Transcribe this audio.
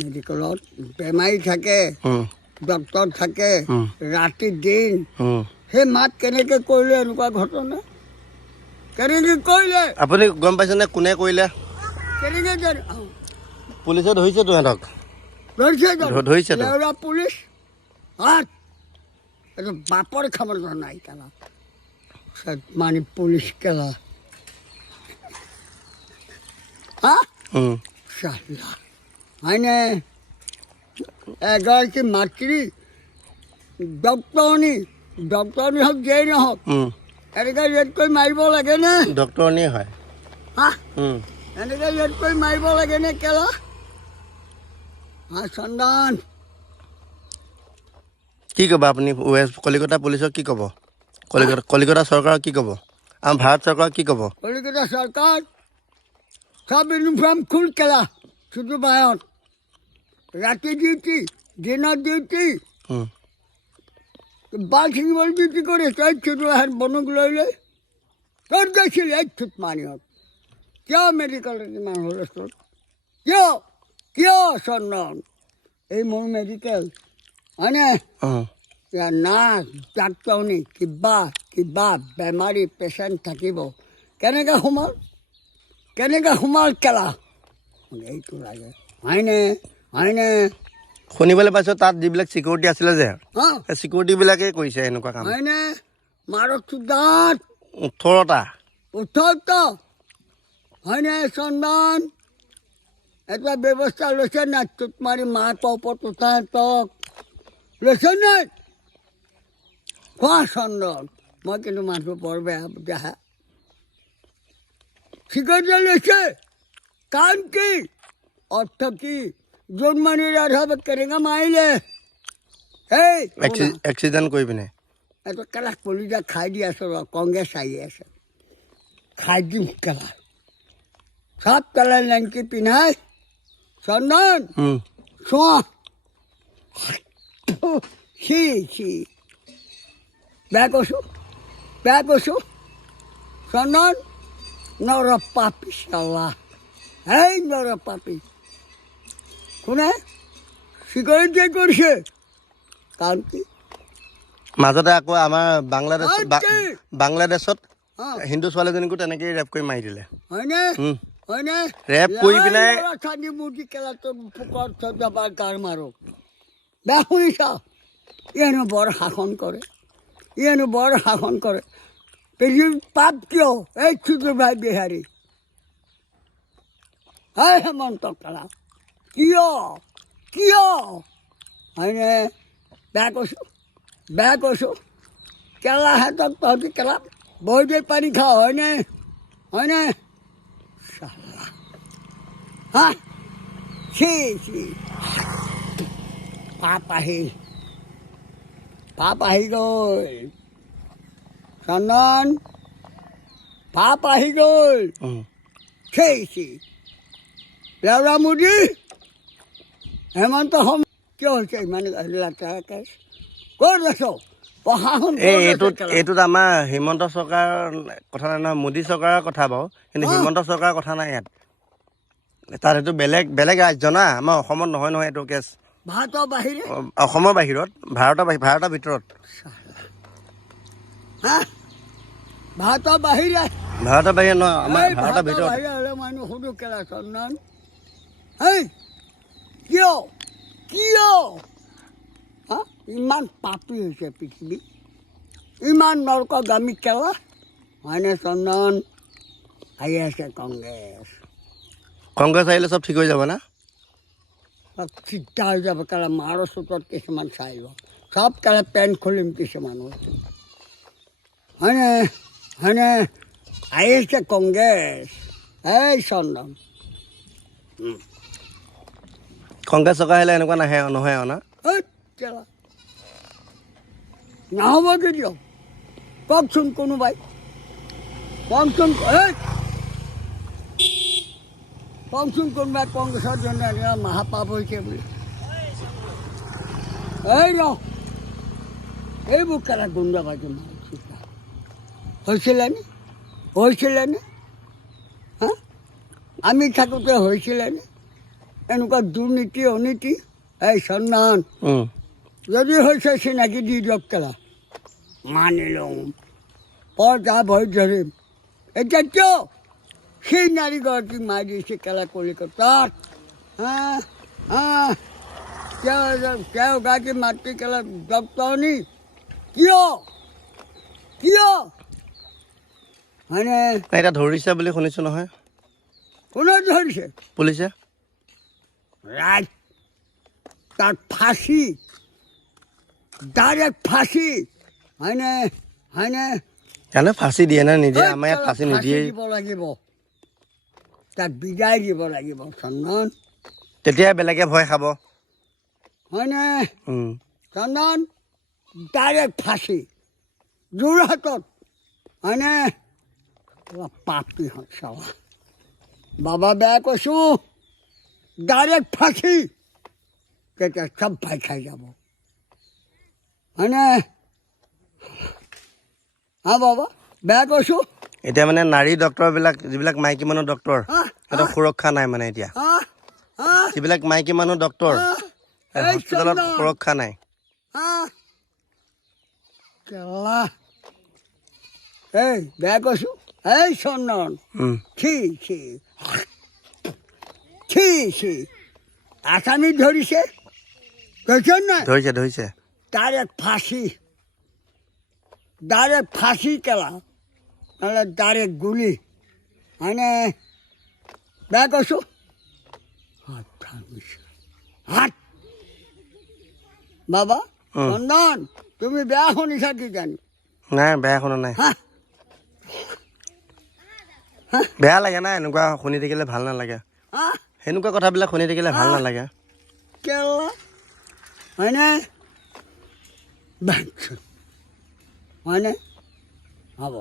মেডিকেলত বেমাৰী থাকে, ডক্তৰ থাকে, ৰাতি দিন। সেই মাত কেনেকৈ কৰিলে এনেকুৱা ঘটনা? কেনেকৈ কৰিলে? আপুনি গম পাইছেনে কোনে কৰিলে? কেনেকৈ পুলিচে ধৰিছে তোহঁতক? ধৰিছে লেউৰা পুলিচ হাত এইটো বাপৰ খাবৰ নাই কেলা মানে পুলিচ কেলা হা চালা হয়নে? এগৰাকী মাতৃ ডক্টৰনী হওক যেই নহওক এনেকৈ ৰেড কৰি মাৰিব লাগেনে? ডক্টৰনী হয় হা এনেকৈ ৰেড কৰি মাৰিব লাগেনে কেলা? হা চন্দন কি ক'ব আপুনি? কলিকতা পুলিচক কি ক'ব? কলিকতা চৰকাৰক কি ক'ব? আমাৰ ভাৰত চৰকাৰক কি ক'ব? কলিকতা চৰকাৰ সব ইউনিফৰ্ম খুল কেলা শুধু বায়ত ৰাতি ডিউটি দিনত ডিউটি বাল ছিঙিবলৈ ডিউটি কৰে। তই শুধু আহে বনক লৈ লৈ ক'ত গৈছিলি? এই চুট মানিহত কিয় মেডিকেলত ইমান হুলস্থুল? কিয় চন্দন? এই মোৰ মেডিকেল হয়নে? ইয়াৰ নাৰ্ছ ডাক্তৰনী কিবা বেমাৰী পেচেণ্ট থাকিব। কেনেকৈ সোমাল কেলা? এইটো লাগে হয়নে? শুনিবলৈ পাইছোঁ তাত যিবিলাক চিকিউৰিটি আছিলে যে সেই চিকিউৰিটিবিলাকেই কৰিছে এনেকুৱা কাম। হয়নে? মাৰকটো দাঁত 18টা হয়নে চন্দন? এটা ব্যৱস্থা লৈছে নাই? চুট মাৰি মাকৰ ওপৰত উঠাহঁতক লৈছে নাই? কোৱা চন্দন? মই কিন্তু মানুহটো বৰ বেয়া দেহা চিকিউৰিটি লৈছে। কাম কি? অৰ্থ কি? জোনমণি ৰাধৱ কেনেকৈ মাৰিলে? এই এক্সিডেণ্ট কৰি পিনে এইটো কেলা কলিজা খাই দি আছো ৰ কংগ্ৰেছ আহি আছে খাই দিম কেলা সব কেলা লেংকি পিন্ধাই চন্দন চোৱা বেয়া কৈছোঁ চন্দন নৰ পাপি চালা এই নৰ পাপি কোনে? চিকিউৰিটিয়ে কৰিছে। কাৰণ কি? মাজতে আকৌ আমাৰ বাংলাদেশত হিন্দু ছোৱালীজনীকো তেনেকেই ৰেপ কৰি মাৰি দিলে। হয়নে? ৰেপ কৰি পিনে মূৰ্তি কেলাটো পোকৰ চব্জাবাৰ গাৰ মাৰো বেয়া শুনিছা? ইয়েনো বৰ শাসন কৰে পৃথিৱীৰ পাপ কিয়? এই চুটো ভাই বিহাৰী হয় হেমন্ত কেলা কিয় হয়নে? বেয়া কৈছোঁ কেলা হেঁতক তহঁতি কেলা বহুত দেৰি পানী খাওঁ হয়নে? হা পাপ আহি গ'ল চন্দন পাপ আহি গ'ল। লেউৰা মোদী হেমন্ত কিয় হৈছে ইমান লেতেৰাকৈ? ক'ত আছ? প্ৰশাসন এইটোত আমাৰ হিমন্ত চৰকাৰৰ কথা নাই নহয়, মোদী চৰকাৰৰ কথা বাৰু, কিন্তু হিমন্ত চৰকাৰৰ কথা নাই ইয়াত। তাত এইটো বেলেগ ৰাজ্য না, আমাৰ অসমত নহয় এইটো কেছ। ভাৰতৰ বাহিৰে? অসমৰ বাহিৰত, ভাৰতৰ ভিতৰত। ভাৰতৰ বাহিৰে নহয়, আমাৰ ভাৰতৰ ভিতৰত। হ'লে মানুহ সুধো কেলা চন্দন হেই কিয় ইমান পাপী হৈছে পৃথিৱী, ইমান নৰকগামী কেলা হয়নে চন্দন? আহি আছে কংগ্ৰেছ আহিলে চব ঠিক হৈ যাব না? চব চিধা হৈ যাব কেলা। মাৰৰ চোতত কিছুমান চাইব চব কেলা পেণ্ট খুলিম কিছুমানৰ হয়নে? আহি আছে কংগ্ৰেছ। এই চন্দন কংগ্ৰেছ চৰকাৰ আহিলে এনেকুৱা নহয় আৰু না? কেলা নহ'ব কেতিয়াও। কওকচোন কোনোবাই কওকচোন কোনোবাই কংগ্ৰেছৰ জন্য এনেকুৱা মহাপাপ হৈছে বুলি। এইবোৰ কেলা গুণ্ডাবাজি হৈছিলেনে? হা আমি থাকোঁতে হৈছিলেনে? এনেকুৱা দুৰ্নীতি অনীতি এই সন্ধান যদি হৈছে চিনাকি দি দিয়ক কেলা মানি লওঁ পৰ্দা ভৰি ধৰিম এতিয়া কিয় সেই নাৰীগৰাকীক মাৰি দিছে কেলা কলিকতাত তেওঁগৰাকী মাতৃ কেলা ডক্টৰনী কিয় কিয় হয়নে এতিয়া ধৰিছে বুলি শুনিছোঁ নহয় কোনে ধৰিছে পুলিচে ৰাইট তাত ফাঁচি ডাইৰেক্ট ফাঁচি হয়নে হয়নে জানো ফাঁচি দিয়ে নে নিদিয়ে আমাৰ ইয়াত ফাঁচি নিদিয়ে দিব লাগিব তাক বিদায় দিব লাগিব চন্দন তেতিয়া বেলেগে ভয় খাব হয়নে চন্দন ডাইৰেক্ট ফাঁচি যোৰহাটত হয়নে পাপি হত চাবা বাবা বেয়া কৈছোঁ ডাইৰেক্ট ফাঁচি তেতিয়া চব ভাই খাই যাব হয়নে হা বাবা বেয়া কৈছোঁ এতিয়া মানে নাৰী ডক্টৰবিলাক যিবিলাক মাইকী মানুহ ডক্টৰ সিহঁতৰ সুৰক্ষা নাই মানে এতিয়া যিবিলাক মাইকী মানুহ ডক্টৰ হস্পিটেলত সুৰক্ষা নাই কেলা এই বেয়া কৈছোঁ এই চন্দন ছি ছি ছি ছি আসামি ধৰিছে কৈছে নাই ধৰিছে ডাইৰেক্ট ফাঁচি কেলা নহ'লে ডাইৰেক্ট গুলি হয়নে বেয়া কৈছোঁ হাত ভাঙিছে হাত বাবা চন্দন তুমি বেয়া শুনিছা কি জানি নাই বেয়া শুনা নাই বেয়া লাগে না এনেকুৱা শুনি থাকিলে ভাল নালাগে সেনেকুৱা কথাবিলাক শুনি থাকিলে ভাল নালাগে কেলা হয়নে হয়নে হ'ব